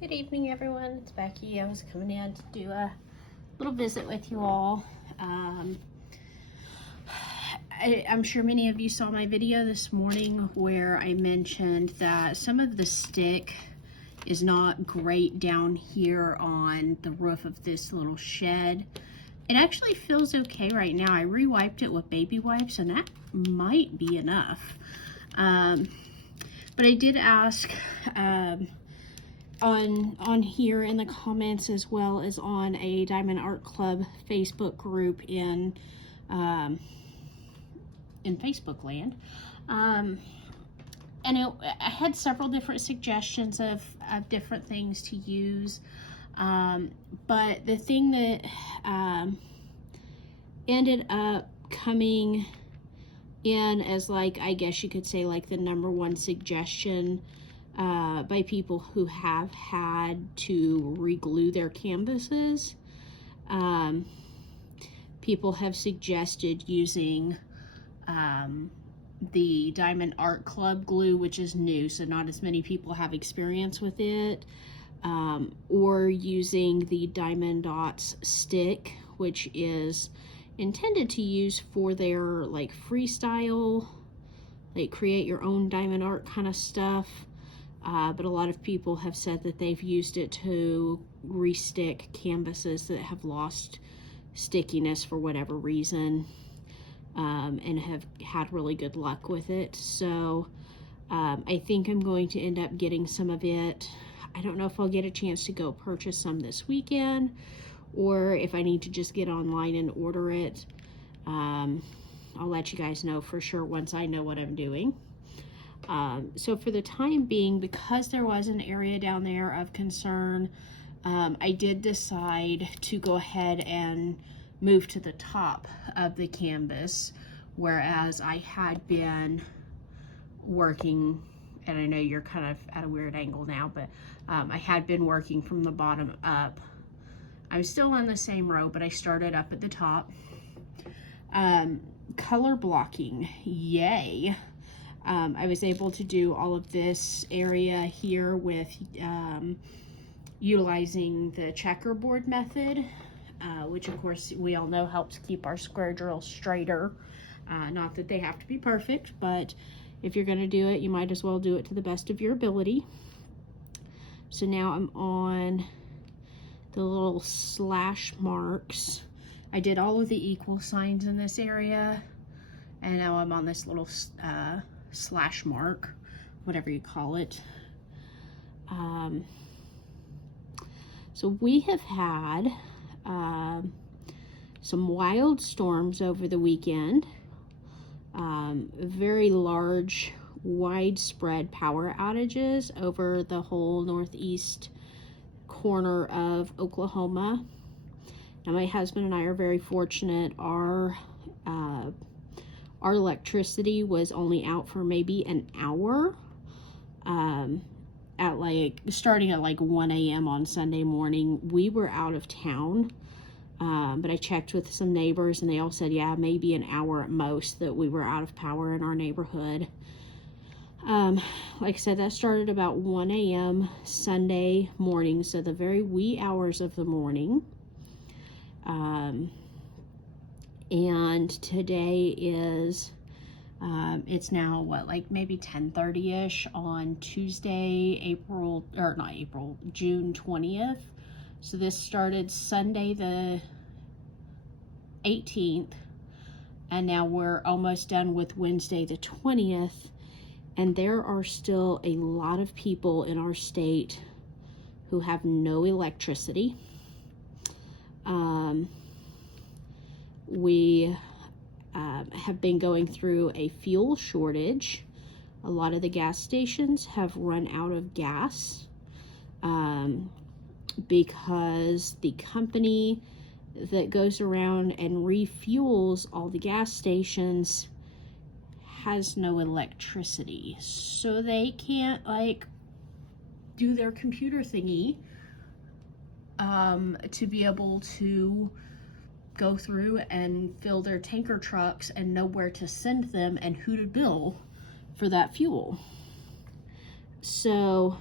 Good evening, everyone. It's Becky. I was coming in to do a little visit with you all. I'm sure many of you saw my video this morning where I mentioned that some of the stick is not great down here on the roof of this little shed. It actually feels okay right now. I re-wiped it with baby wipes and that might be enough. But I did ask on here in the comments, as well as on a Diamond Art Club Facebook group in Facebook land. And I had several different suggestions of different things to use. But the thing that ended up coming in as, like, I guess you could say, like, the #1 suggestion by people who have had to re-glue their canvases. People have suggested using the Diamond Art Club glue, which is new, so not as many people have experience with it, or using the Diamond Dots stick, which is intended to use for their, like, freestyle, like, create your own diamond art kind of stuff. But a lot of people have said that they've used it to re-stick canvases that have lost stickiness for whatever reason, and have had really good luck with it. So I think I'm going to end up getting some of it. I don't know if I'll get a chance to go purchase some this weekend, or if I need to just get online and order it. I'll let you guys know for sure once I know what I'm doing. So for the time being, because there was an area down there of concern, I did decide to go ahead and move to the top of the canvas, whereas I had been working, and I know you're kind of at a weird angle now, but I had been working from the bottom up. I'm still on the same row, but I started up at the top. Color blocking, yay. I was able to do all of this area here with utilizing the checkerboard method, which of course we all know helps keep our square drills straighter. Not that they have to be perfect, but if you're going to do it, you might as well do it to the best of your ability. So now I'm on the little slash marks. I did all of the equal signs in this area, and now I'm on this little slash mark, whatever you call it. So we have had some wild storms over the weekend, very large, widespread power outages over the whole northeast corner of Oklahoma. Now my husband and I are very fortunate. Our electricity was only out for maybe an hour, starting at like 1 a.m. on Sunday morning. We were out of town, but I checked with some neighbors and they all said, yeah, maybe an hour at most that we were out of power in our neighborhood. Like I said, that started about 1 a.m. Sunday morning, so the very wee hours of the morning. And today is, it's now what, like maybe 10:30ish on Tuesday, June 20th. So this started Sunday the 18th, and now we're almost done with Wednesday the 20th. And there are still a lot of people in our state who have no electricity. We have been going through a fuel shortage. A lot of the gas stations have run out of gas because the company that goes around and refuels all the gas stations has no electricity, so they can't, like, do their computer thingy to be able to go through and fill their tanker trucks and know where to send them and who to bill for that fuel. So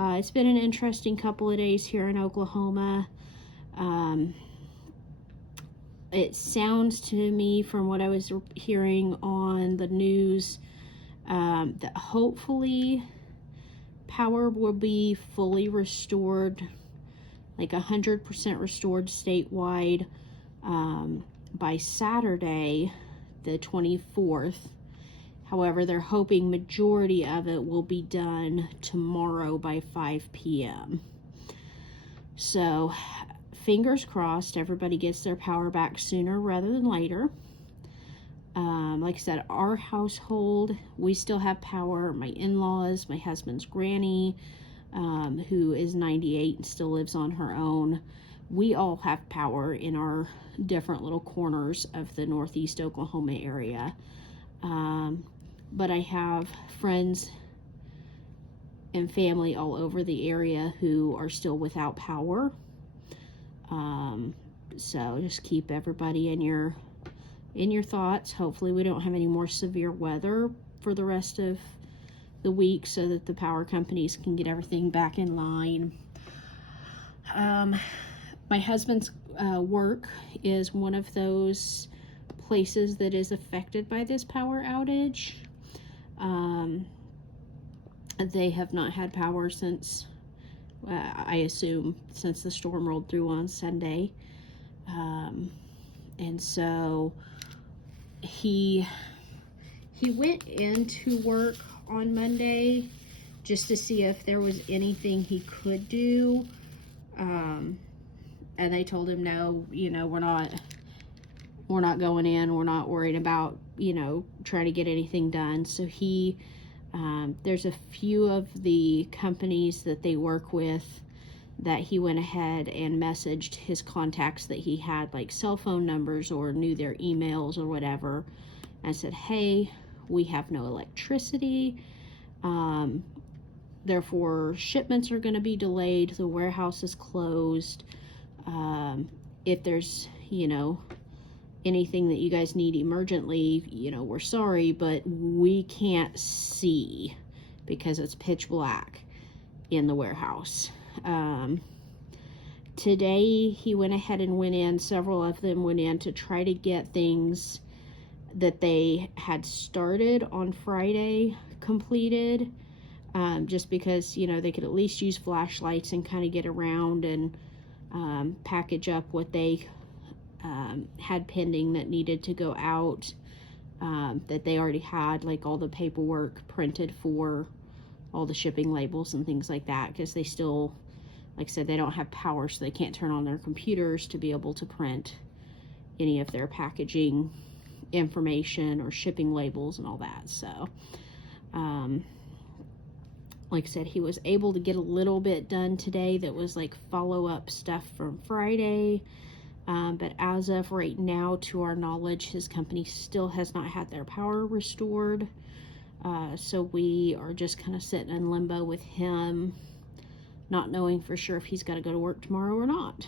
It's been an interesting couple of days here in Oklahoma. It sounds to me, from what I was hearing on the news, that hopefully power will be fully restored, like 100% restored statewide, by Saturday, the 24th. However, they're hoping majority of it will be done tomorrow by 5 p.m. So, fingers crossed, everybody gets their power back sooner rather than later. Like I said, our household, we still have power. My in-laws, my husband's granny, who is 98 and still lives on her own, we all have power in our different little corners of the Northeast Oklahoma area. But I have friends and family all over the area who are still without power. So just keep everybody in your thoughts. Hopefully we don't have any more severe weather for the rest of the week so that the power companies can get everything back in line. My husband's work is one of those places that is affected by this power outage. They have not had power since, I assume, since the storm rolled through on Sunday. And so he went into work on Monday just to see if there was anything he could do. And they told him, no, we're not going in. We're not worried about, trying to get anything done. So there's a few of the companies that they work with that he went ahead and messaged his contacts that he had, like cell phone numbers or knew their emails or whatever, and said, hey, we have no electricity. Therefore, shipments are going to be delayed. The warehouse is closed. If there's, anything that you guys need emergently, we're sorry, but we can't see because it's pitch black in the warehouse. Today he went ahead and went in, several of them went in to try to get things that they had started on Friday completed, just because, they could at least use flashlights and kind of get around and package up what they had pending that needed to go out, that they already had, like all the paperwork printed for all the shipping labels and things like that, because they still, like I said, they don't have power, so they can't turn on their computers to be able to print any of their packaging information or shipping labels and all that. So like I said, he was able to get a little bit done today that was like follow-up stuff from Friday. But as of right now, to our knowledge, his company still has not had their power restored. So we are just kind of sitting in limbo with him, not knowing for sure if he's got to go to work tomorrow or not.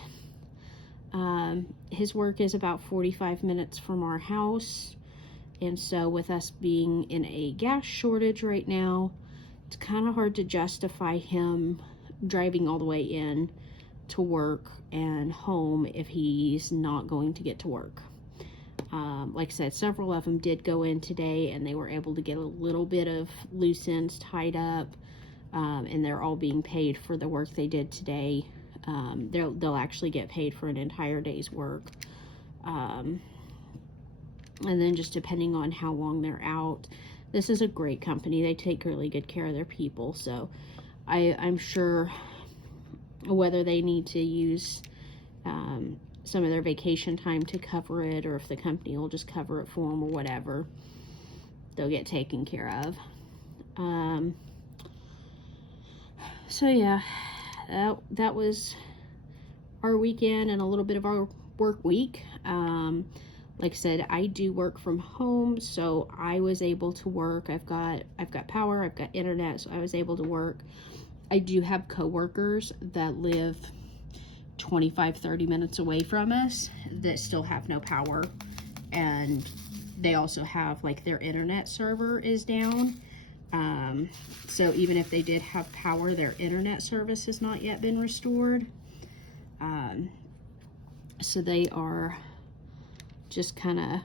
His work is about 45 minutes from our house. And so with us being in a gas shortage right now, it's kind of hard to justify him driving all the way in to work and home if he's not going to get to work. Like I said, several of them did go in today and they were able to get a little bit of loose ends tied up, and they're all being paid for the work they did today. They'll actually get paid for an entire day's work. And then just depending on how long they're out, this is a great company. They take really good care of their people. So I'm sure whether they need to use some of their vacation time to cover it, or if the company will just cover it for them or whatever, they'll get taken care of. So yeah, that was our weekend and a little bit of our work week. Like I said, I do work from home, so I was able to work. I've got power, I've got internet, so I was able to work. I do have coworkers that live 25-30 minutes away from us that still have no power, and they also have, like, their internet server is down. So even if they did have power, their internet service has not yet been restored. So they are just kind of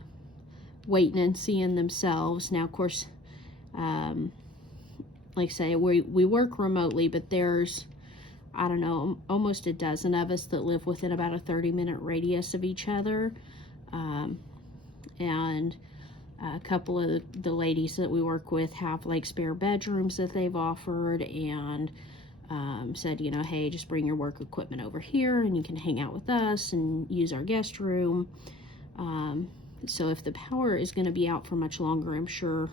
waiting and seeing themselves. Now, of course, like I say, we work remotely, but there's, I don't know, almost a dozen of us that live within about a 30-minute radius of each other. And a couple of the ladies that we work with have like spare bedrooms that they've offered, and said, you know, hey, just bring your work equipment over here and you can hang out with us and use our guest room. So if the power is going to be out for much longer, I'm sure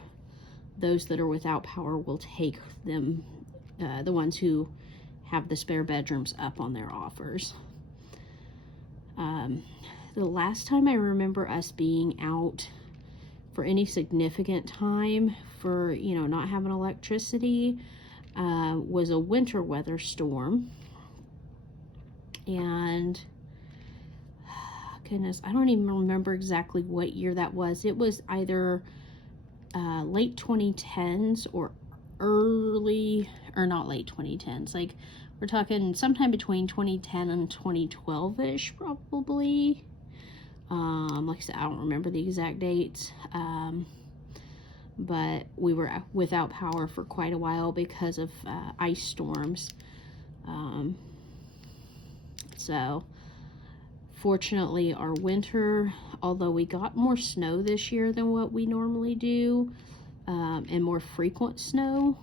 those that are without power will take them, the ones who have the spare bedrooms, up on their offers. The last time I remember us being out for any significant time for, you know, not having electricity was a winter weather storm. And goodness, I don't even remember exactly what year that was. It was either late 2010s or early, or not late 2010s, like we're talking sometime between 2010 and 2012-ish probably. Like I said, I don't remember the exact dates, but we were without power for quite a while because of ice storms. So fortunately, our winter, although we got more snow this year than what we normally do, and more frequent snow,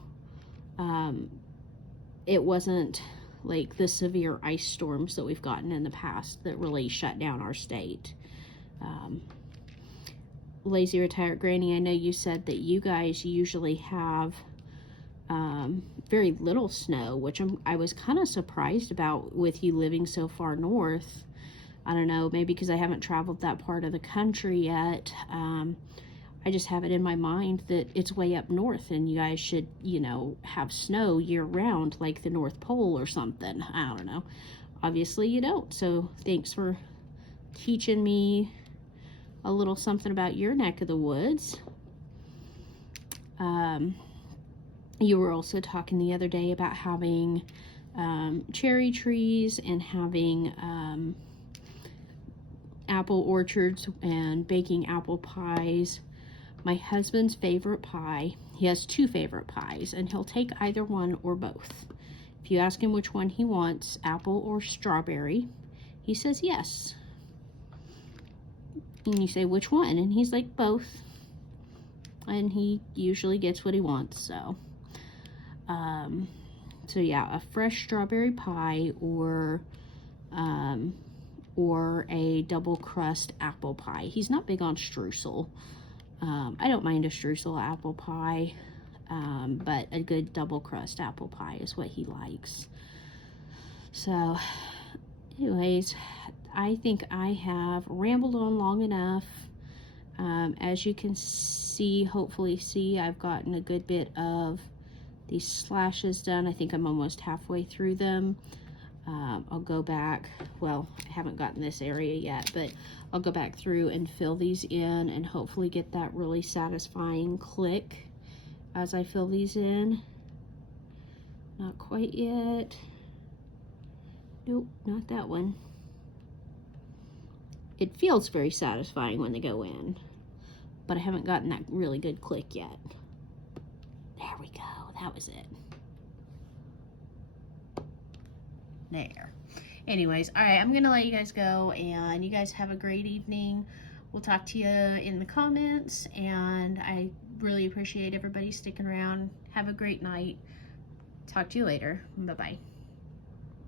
it wasn't like the severe ice storms that we've gotten in the past that really shut down our state. Lazy Retired Granny, I know you said that you guys usually have very little snow, which I was kind of surprised about with you living so far north. I don't know, maybe because I haven't traveled that part of the country yet. I just have it in my mind that it's way up north and you guys should, you know, have snow year round like the North Pole or something. I don't know. Obviously you don't. So thanks for teaching me a little something about your neck of the woods. You were also talking the other day about having cherry trees and having apple orchards and baking apple pies. My husband's favorite pie, he has two favorite pies, and he'll take either one or both. If you ask him which one he wants, apple or strawberry, he says yes. And you say, which one? And he's like, both. And he usually gets what he wants, so. So yeah, a fresh strawberry pie or a double crust apple pie. He's not big on streusel. I don't mind a streusel apple pie, but a good double crust apple pie is what he likes. So, anyways, I think I have rambled on long enough. As you can see, hopefully see, I've gotten a good bit of these slashes done. I think I'm almost halfway through them. I'll go back, well, I haven't gotten this area yet, but I'll go back through and fill these in and hopefully get that really satisfying click as I fill these in. Not quite yet. Nope, not that one. It feels very satisfying when they go in, but I haven't gotten that really good click yet. There we go, that was it. There. Anyways, all right, I'm gonna let you guys go, and you guys have a great evening. We'll talk to you in the comments, and I really appreciate everybody sticking around. Have a great night. Talk to you later. Bye-bye.